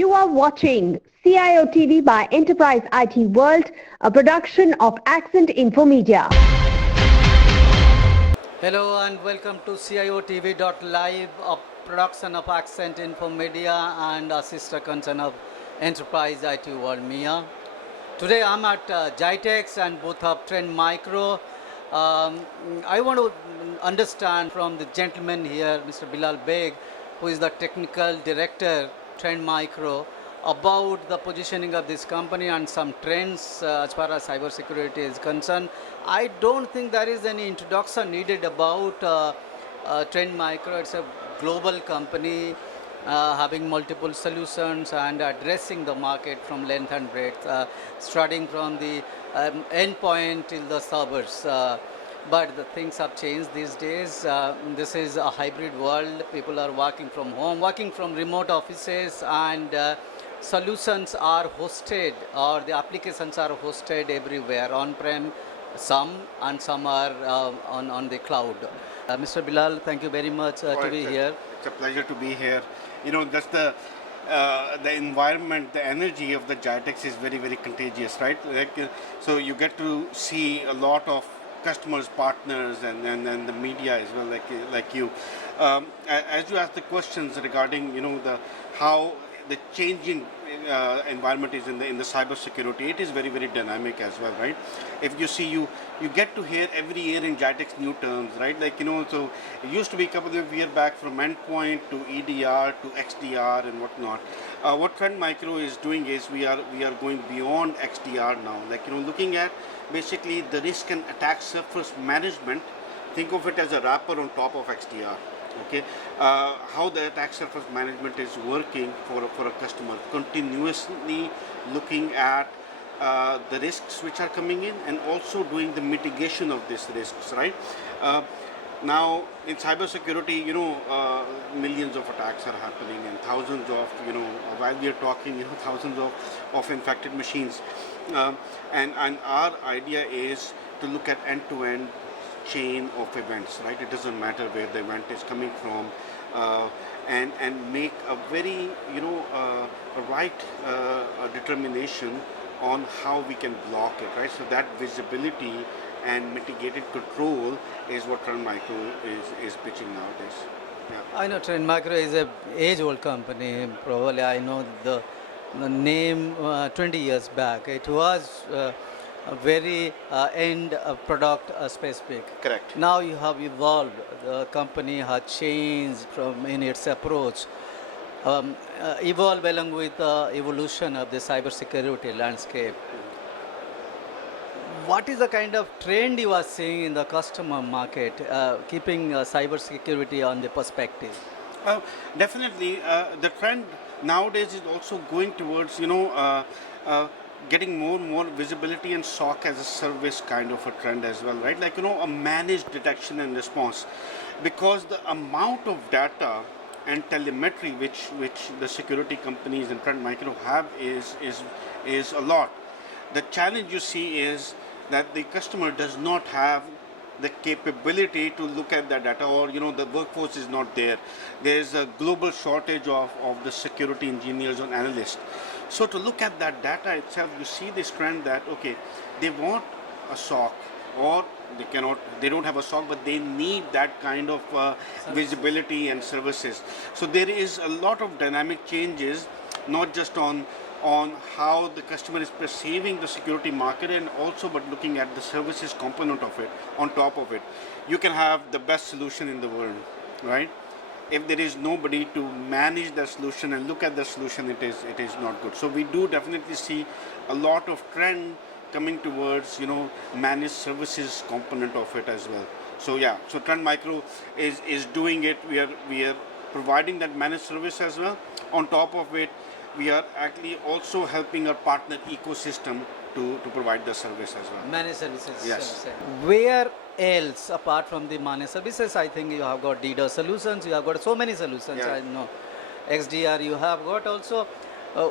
You are watching CIO TV by Enterprise IT World, a production of Accent Info Media. Hello and welcome to CIOTV.live, a production of Accent Info Media and a sister concern of Enterprise IT World MIA. Today I'm at Jitex and both of Trend Micro. I want to understand from the gentleman here, Mr. Bilal Beg, who is the technical director, Trend Micro, about the positioning of this company and some trends as far as cybersecurity is concerned. I don't think there is any introduction needed about Trend Micro. It's a global company having multiple solutions and addressing the market from length and breadth, starting from the endpoint till the servers. But the things have changed these days. This is a hybrid world. People are working from home, working from remote offices, and solutions are hosted, or the applications are hosted everywhere, on-prem, some, and some are on the cloud. Mr. Bilal, thank you very much to be here. It's a pleasure to be here. You know, just the environment, the energy of the Jitex is very, very contagious, right? So you get to see a lot of customers, partners, and the media as well, like you. As you ask the questions regarding, how the changing environment is in the cyber security, it is very, very dynamic as well, right? If you see, you get to hear every year in Jitex new terms, right? So it used to be a couple of years back from endpoint to EDR to XDR and whatnot. What Trend Micro is doing is we are going beyond XDR now, looking at basically the risk and attack surface management. Think of it as a wrapper on top of XDR. Okay, how the attack surface management is working for a customer, continuously looking at the risks which are coming in and also doing the mitigation of these risks, right? Now in cybersecurity, millions of attacks are happening and thousands of, while we are talking, thousands of infected machines. And our idea is to look at end-to-end chain of events, right? It doesn't matter where the event is coming from, and make a very, a right determination on how we can block it, right? So that visibility and mitigated control is what Trend Micro is pitching nowadays. Yeah. I know Trend Micro is a age-old company. Probably I know the name 20 years back. It was a very end product specific. Correct. Now you have evolved. The company has changed from in its approach. Evolve along with the evolution of the cybersecurity landscape. What is the kind of trend you are seeing in the customer market, keeping cybersecurity on the perspective? Definitely, the trend nowadays is also going towards, getting more and more visibility and SOC as a service kind of a trend as well, right? A managed detection and response, because the amount of data and telemetry which the security companies and Trend Micro have is a lot. The challenge you see is that the customer does not have the capability to look at that data, or the workforce is not there. There's a global shortage of the security engineers and analysts. So to look at that data itself, you see this trend that, okay, they want a SOC, or they don't have a SOC, but they need that kind of visibility and services. So there is a lot of dynamic changes, not just on how the customer is perceiving the security market, and also but looking at the services component of it on top of it. You can have the best solution in the world, right? If there is nobody to manage the solution and look at the solution, it is not good. So we do definitely see a lot of trend coming towards managed services component of it as well. So yeah, so Trend Micro is doing it. We are providing that managed service as well. On top of it, we are actually also helping our partner ecosystem to provide the service as well. Managed services. Yes. Where else apart from the managed services? I think you have got DDoS solutions. You have got so many solutions. Yeah. I know XDR you have got also.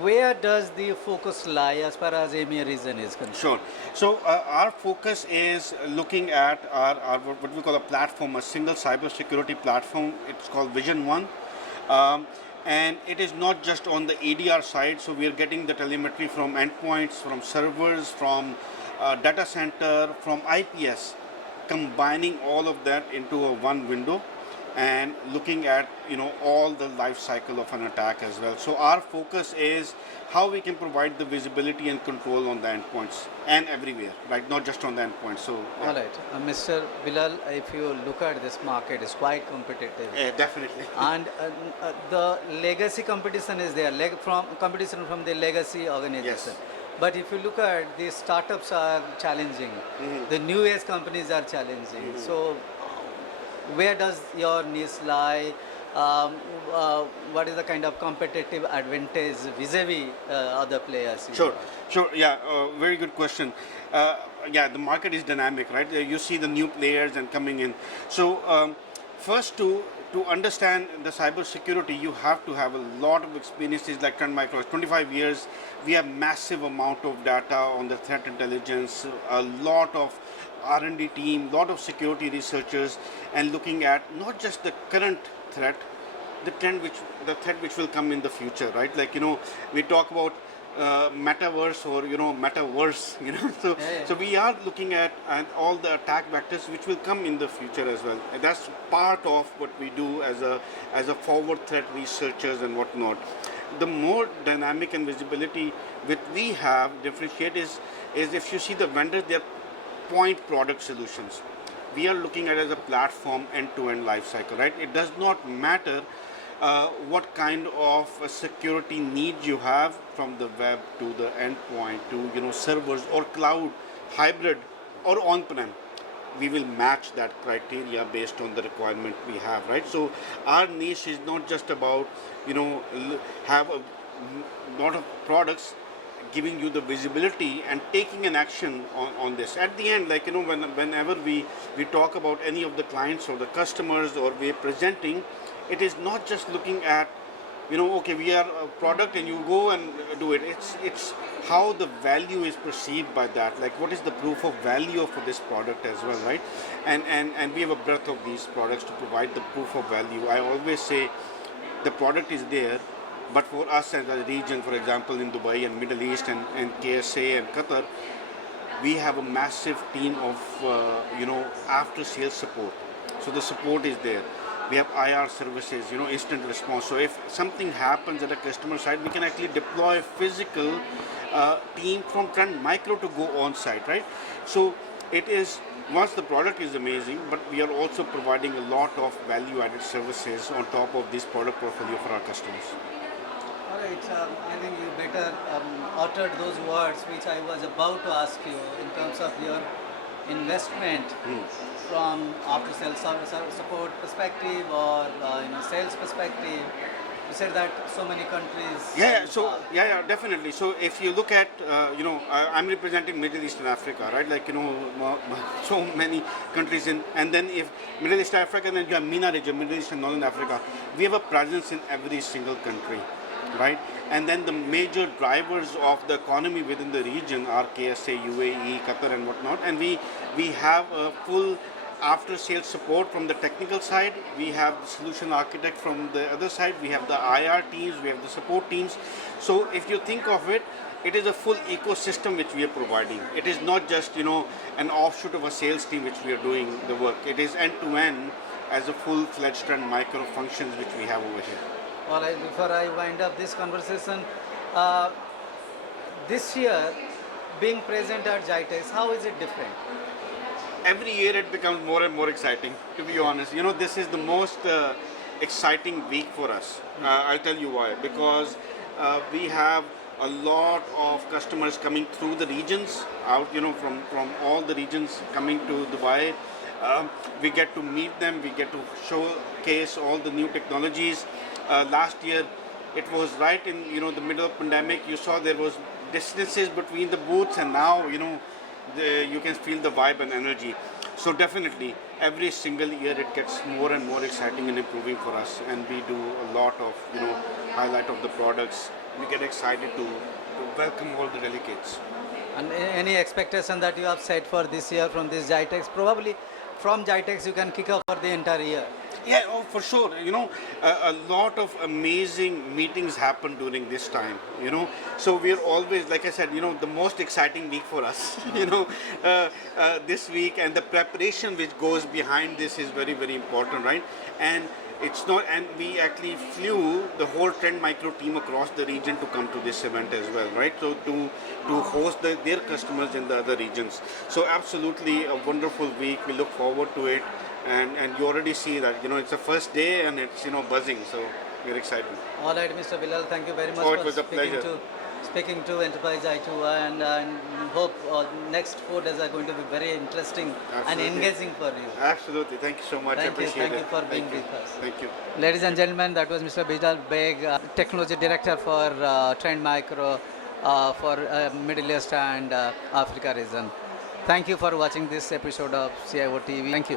Where does the focus lie as far as EMEA region is concerned? Sure. So our focus is looking at our what we call a platform, a single cybersecurity platform. It's called Vision One. And it is not just on the ADR side, so we are getting the telemetry from endpoints, from servers, from data center, from IPS, combining all of that into a one window and looking at all the life cycle of an attack as well. So our focus is how we can provide the visibility and control on the endpoints and everywhere, right? Not just on the endpoint. So yeah. All right, Mr. Bilal, if you look at this market, it's quite competitive. Yeah, definitely. And the legacy competition is there, from competition from the legacy organization. Yes. But if you look at the startups are challenging, the new age companies are challenging. So where does your niche lie? What is the kind of competitive advantage vis-a-vis other players? Sure. Yeah, very good question. Yeah, the market is dynamic, right? You see the new players and coming in. So first, to understand the cyber security, you have to have a lot of experiences like Trend Micro. 25 years, we have massive amount of data on the threat intelligence, a lot of R&D team, lot of security researchers, and looking at not just the current threat, the threat which will come in the future, right? Like we talk about metaverse or metaverse, so we are looking at all the attack vectors which will come in the future as well. And that's part of what we do as a forward threat researchers and whatnot. The more dynamic and visibility which we have differentiate is if you see the vendors, they're point product solutions. We are looking at it as a platform end-to-end life cycle, right? It does not matter what kind of security needs you have, from the web to the endpoint to servers or cloud, hybrid or on-prem. We will match that criteria based on the requirement we have, right? So our niche is not just about have a lot of products, giving you the visibility and taking an action on this. At the end, like whenever we talk about any of the clients or the customers or we're presenting, it is not just looking at okay, we are a product and you go and do it. It's how the value is perceived by that, like what is the proof of value for this product as well, right? And we have a breadth of these products to provide the proof of value. I always say the product is there, but for us as a region, for example, in Dubai and Middle East and KSA and Qatar, we have a massive team of after sales support. So the support is there. We have IR services, instant response. So if something happens at a customer side, we can actually deploy a physical team from Trend Micro to go on site, right? So it is, once the product is amazing, but we are also providing a lot of value-added services on top of this product portfolio for our customers. All right, I think you better uttered those words which I was about to ask you in terms of your investment from after sales support perspective or sales perspective. You said that so many countries. Yeah, definitely. So if you look at, I'm representing Middle East and Africa, right? Like so many countries and then if Middle East Africa, then you have MENA region, Middle East and Northern Africa. We have a presence in every single country, right? And then the major drivers of the economy within the region are KSA, UAE, Qatar and whatnot. And we have a full after sales support from the technical side. We have the solution architect from the other side. We have the IR teams, we have the support teams. So if you think of it, it is a full ecosystem which we are providing. It is not just an offshoot of a sales team which we are doing the work. It is end to end as a full-fledged Trend Micro functions which we have over here. All right, before I wind up this conversation, this year being present at GITEX, how is it different? Every year it becomes more and more exciting, to be honest. This is the most exciting week for us. I'll tell you why. Because we have a lot of customers coming through the regions, out from all the regions coming to Dubai. We get to meet them, we get to showcase all the new technologies. Last year, it was right in the middle of pandemic. You saw there was distances between the booths, and now you can feel the vibe and energy. So definitely, every single year it gets more and more exciting and improving for us, and we do a lot of highlight of the products. We get excited to welcome all the delegates. And any expectation that you have set for this year from this GITEX? Probably from GITEX you can kick off for the entire year. Yeah, oh, for sure. A lot of amazing meetings happen during this time. So we're always, like I said, the most exciting week for us. This week, and the preparation which goes behind this is very, very important, right? And it's not, and we actually flew the whole Trend Micro team across the region to come to this event as well, right? So to host their customers in the other regions. So absolutely a wonderful week. We look forward to it. And you already see that it's the first day and it's buzzing, so we're excited. All right, Mr. Bilal, thank you very much Oh, it for was a pleasure. speaking to Enterprise I2, and hope next 4 days are going to be very interesting Absolutely. and engaging for you. Absolutely, thank you so much. I Thank you, appreciate thank you it. for being Thank you. with us. Thank you. Ladies and gentlemen, that was Mr. Bilal Beg, Technology Director for Trend Micro for Middle East and Africa region. Thank you for watching this episode of CIO TV. Thank you.